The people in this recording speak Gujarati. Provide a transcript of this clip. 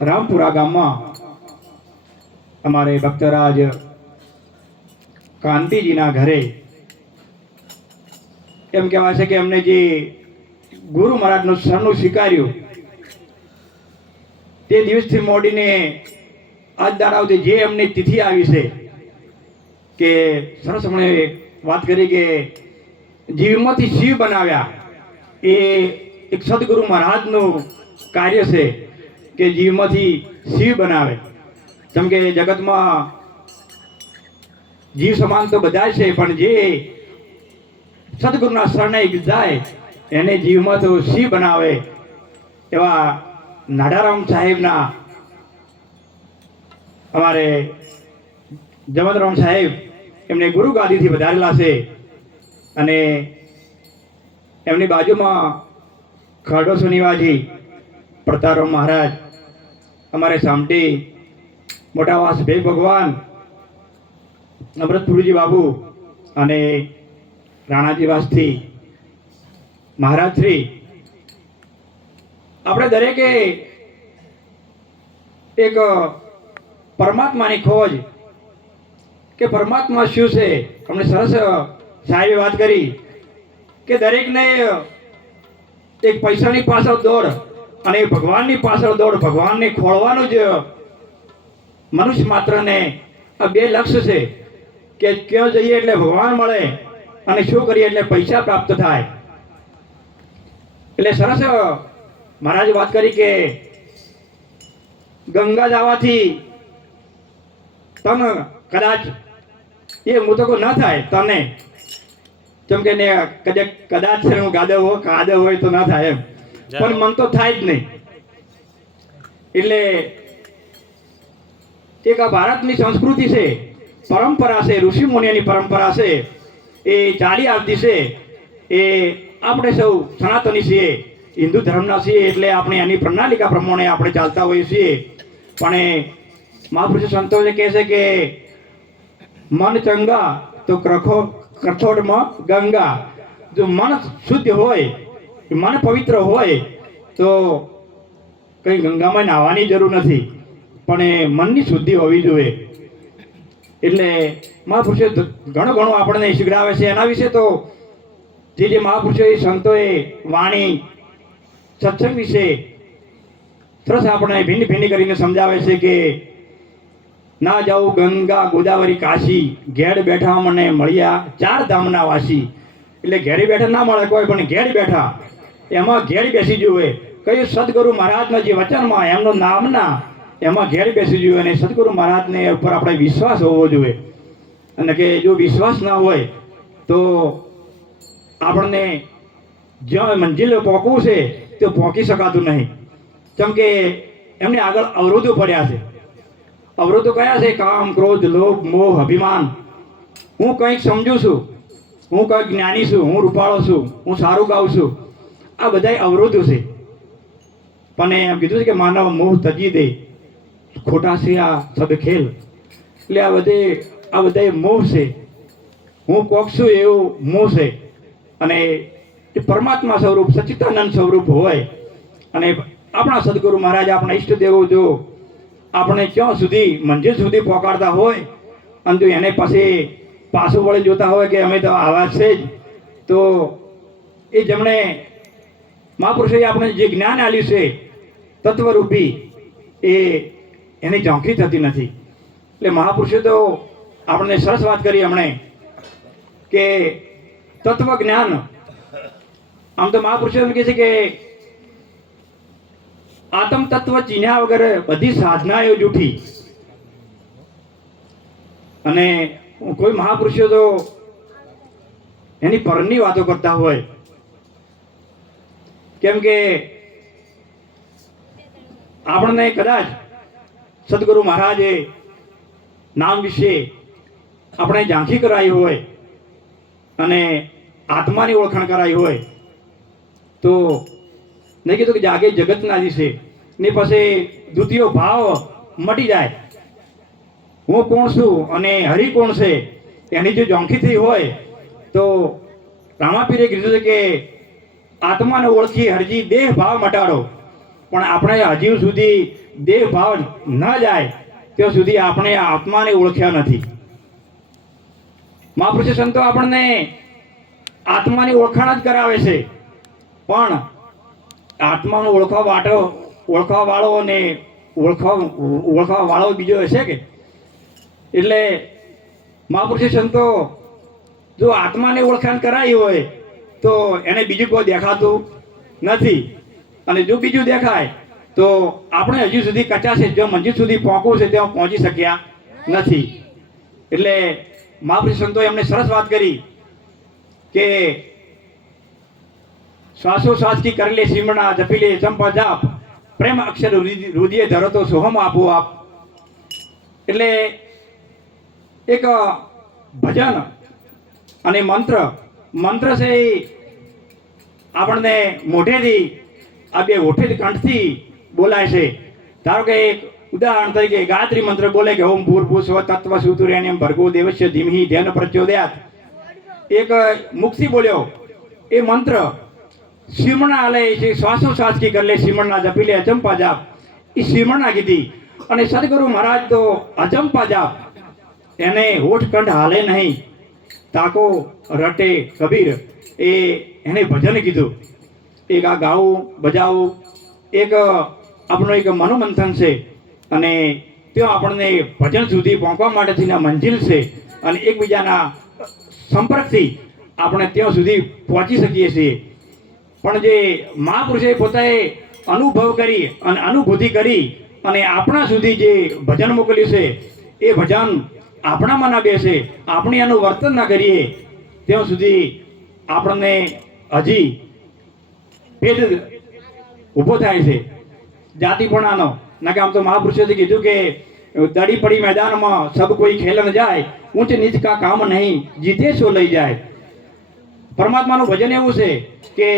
રામપુરા ગામમાં અમારે ભક્તરાજ કાંતિજીના ઘરે એમ કહેવાય છે કે એમને જે ગુરુ મહારાજનું સરનું સ્વીકાર્યું, તે દિવસથી મોડીને આજ દાડા સુધી જે એમની તિથિ આવી છે કે સરસ મને વાત કરી કે જીવમાંથી શિવ બનાવ્યા એ એક સદગુરુ મહારાજનું કાર્ય છે કે જીવમાંથી શિવ બનાવે. જેમ કે જગતમાં જીવ સમાન તો બધા છે, પણ જે સદગુરુના શરણે જાય, એને જીવમાં તો શિવ બનાવે. એવા નાડારામ સાહેબના અમારે જમનરામ સાહેબ એમને ગુરુ ગાદીથી વધારેલા છે અને એમની બાજુમાં ખરડો સુનિવાજી પ્રતારામ મહારાજ, અમારે સામટી, મોટાવાસ ભે ભગવાન અમૃતપુરજી બાબુ અને રાણાજી વાસથી, મહારાજ શ્રી, આપણે દરેકે એક પરમાત્માની ખોજ કે પરમાત્મા શું છે? અમને સરસ સાહેબે વાત કરી કે દરેકને એક પૈસાની પાછળ દોડ. અને ભગવાનની પાછળ દોડ, ભગવાનને ખોળવાનું જ મનુષ્ય માત્રને આ બે લક્ષ્ય છે કે ક્યાં જઈએ એટલે ભગવાન મળે અને શું કરીએ એટલે પૈસા પ્રાપ્ત થાય. એટલે સરસ, મહારાજ વાત કરી કે ગંગા જવાથી તને કદાચ એ મૃતકો ન થાય, તને. કેમ કે કદાચ કદાચ છે, હું ગાદો હોય કાદવ હોય તો ના થાય એમ. પણ મન તો થાય જ નહીં. એટલે એક આ ભારતની સંસ્કૃતિ છે, પરંપરા છે, ઋષિ મુનિઓની પરંપરા છે, એ ચાલી આવતી છે, એ આપણે સૌ સનાતની છીએ, હિન્દુ ધર્મના છીએ, એટલે આપણે એની પ્રણાલિકા પ્રમાણે આપણે ચાલતા હોઈએ છીએ. પણ મહાપુરુષ સંતો કહે છે કે, મન ચંગા તો ક્રખો કઠોળમાં ગંગા. જો મન શુદ્ધ હોય મન પવિત્ર હોય તો કંઈ ગંગામાં નાહવાની જરૂર નથી. પણ એ મનની શુદ્ધિ હોવી જોઈએ. એટલે મહાપુરુષે ઘણું ઘણું આપણને શીખડાવે છે. એના વિશે તો જે જે મહાપુરુષોએ સંતોએ વાણી, સત્સંગ વિશે સરસ આપણને ભિન્ન ભિન્ન કરીને સમજાવે છે કે ના જાઉં ગંગા, ગોદાવરી, કાશી, ઘેર બેઠા મને મળ્યા ચાર ધામના વાસી. એટલે ઘેરી બેઠા ના મળે કોઈ, પણ ઘેર બેઠા એમાં ઘેર બેસી જુએ. કયું સદગુરુ મહારાજના જે વચનમાં, એમનું નામના, એમાં ઘેર બેસી જુએ અને સદગુરુ મહારાજને ઉપર આપણે વિશ્વાસ હોવો જોઈએ. અને કે જો વિશ્વાસ ના હોય, તો આપણને જ્યાં મંજિલ પહોંચવું છે, તે પહોંચી શકાતું નહીં. કેમ કે એમને આગળ અવરોધો પડ્યા છે. અવરોધો કયા છે? કામ, ક્રોધ, લોભ, મોહ, અભિમાન. હું કંઈક સમજુ છું. હું કંઈક જ્ઞાની છું. હું રૂપાળો છું. હું સારું ગાઉં છું. આ બધા અવરોધો છે. પણ એમ કીધું છે કે માનવ મોહ તજી દે. ખોટા છે આ સબ ખેલ. એટલે આ બધે, આ બધા મોહ છે. હું કોક છું એવું મોહ છે. અને પરમાત્મા સ્વરૂપ સચિતાનંદ સ્વરૂપ હોય. અને આપણા સદગુરુ મહારાજ, આપણા ઈષ્ટદેવો જો આપણે ક્યાં સુધી, મંજિલ સુધી પહોંચાડતા હોય, અને જો એને પછી પાછું વળી જોતા હોય કે અમે તો આવા છે જ, તો એ જેમણે મહાપુરુષોએ આપણે જે જ્ઞાન આપ્યું છે, તત્વરૂપી, એ એની ઝોંખી થતી નથી. એટલે મહાપુરુષે તો આપણને સરસ વાત કરી હમણે કે તત્વ જ્ઞાન આમ તો મહાપુરુષો એમ કહે છે કે આત્મ તત્વ ચીન્યા વગર બધી સાધનાઓ જૂઠી અને કોઈ મહાપુરુષો તો એની પરની વાતો કરતા હોય કેમ કે આપણને કદાચ સદગુરુ મહારાજે નામ વિશે આપણે ઝાંખી કરાવી હોય અને આત્માની ઓળખાણ કરાવી હોય, તો નહીં કીધું કે જાગે જગતના દિશે ને પછી દ્વિતીય ભાવ મટી જાય. હું કોણ છું અને હરિ કોણ છે, એની જો ઝોંખી થઈ હોય, તો રામાપીરે કીધું છે કે આત્માને ઓળખી હરજી દેહ ભાવ મટાડો. પણ આપણે હજી સુધી દેહ ભાવ ન જાય ત્યાં સુધી આપણે આત્માને ઓળખ્યા નથી. મહાપુરુષ, સંતો આપણને આત્માની ઓળખાણ જ કરાવે છે. પણ આત્માનો ઓળખવા વાટો, ઓળખવા વાળો અને ઓળખવા ઓળખવા વાળો બીજો હશે કે? એટલે મહાપુરુષ, સંતો, જો આત્માને ઓળખાણ કરાવી હોય તો એને બીજું કોઈ દેખાતું નથી. અને જો બીજું દેખાય, તો આપણે હજુ સુધી કચાશે, જો મંજિલ સુધી પહોંચવું છે ત્યાં પહોંચી શક્યા નથી. એટલે મહાપુરુષ સંતોએ એમને સરસ વાત કરી કે શ્વાસોશ્વાસથી કરેલી સિમણા જપી લે, ચંપા જાપ, પ્રેમ અક્ષર રુધિ- રુધિરે ધરો તો સોહમ આપો આપ. એટલે એક ભજન અને મંત્ર મંત્ર છે એ. આપણને મોઢેથી આ બે ઓઠે કંઠથી બોલાય છે. ધારો કે એક ઉદાહરણ તરીકે ગાયત્રી મંત્ર બોલે કે ઓમ ભૂર્ભુ સ્વ તત્વ સુતુર્યાની ભર્ગો દેવસ્ય ધીમહી ધ્યાન પ્રચોદયાત. એક મુક્તિ બોલ્યો. એ મંત્ર શિમણા આલે છે શ્વાસોશ્વાસ કી કરલે શિમણા જપી લે અચંપા જાપ. એ શિમણા કીધી. અને સદગુરુ મહારાજ તો અચંપા જાપ. એને હોઠ કંઠ હાલે નહીં. તાકો રટે કબીર. એ એને ભજન કીધું. એક આ ગાવું બજાવું એક આપણું એક મનોમંથન છે અને ત્યાં આપણને ભજન સુધી પહોંચવા માટેથી આ મંજિલ છે અને એકબીજાના સંપર્કથી આપણે ત્યાં સુધી પહોંચી શકીએ છીએ. પણ જે મહાપુરુષે પોતાએ અનુભવ કરી અને અનુભૂતિ કરી અને આપણા સુધી જે ભજન મોકલ્યું છે, એ ભજન આપણામાં ના બેસે, આપણે એનું વર્તન ના કરીએ, ત્યાં સુધી આપણને હજી ભેદ ઊભો થાય છે. જાતિપણાનો ના કે આમ તો મહાપુરુષોએ કીધું કે દડી પડી મેદાનમાં સબ કોઈ ખેલન જાય, ઊંચ નીચ કા કામ નહીં, જીતે શો લઈ જાય. પરમાત્માનું ભજન એવું છે કે